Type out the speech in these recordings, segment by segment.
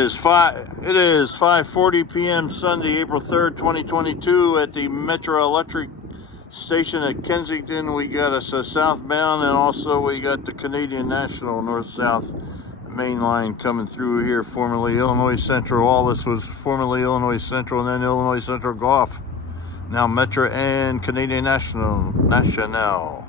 is 5:40 p.m. Sunday, April 3rd, 2022 at the Metra Electric station at Kensington. We got us a southbound, and also we got the Canadian National North-South main line coming through here, formerly Illinois Central. All this was formerly Illinois Central and then Illinois Central Golf. Now Metra and Canadian National.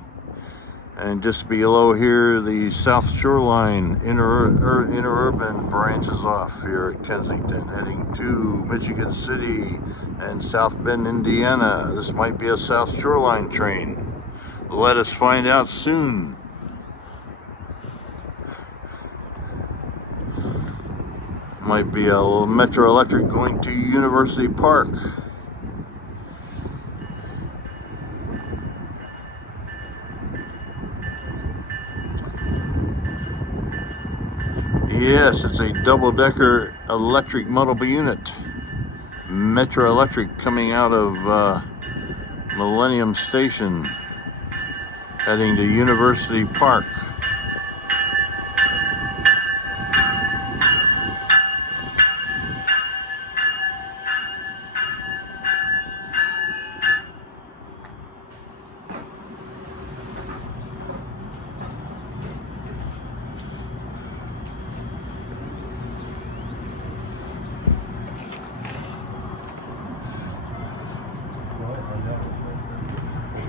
And just below here, the South Shoreline interurban branches off here at Kensington, heading to Michigan City and South Bend, Indiana. This might be a South Shoreline train. Let us find out soon. Might be a Metro Electric going to University Park. Yes, it's a double-decker electric multiple unit. Metra Electric coming out of Millennium Station, heading to University Park.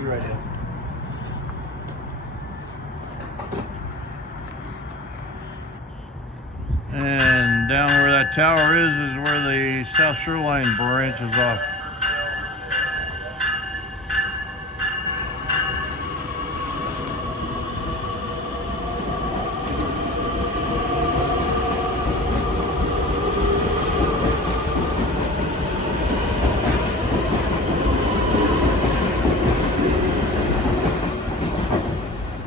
Right now. And down where that tower is where the South Shoreline branches off.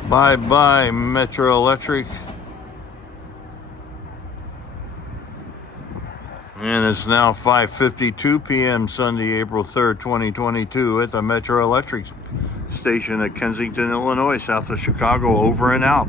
Bye-bye, Metro Electric. And it's now 5:52 p.m. Sunday, April 3rd, 2022 at the Metro Electric station at Kensington, Illinois, south of Chicago. Over and out.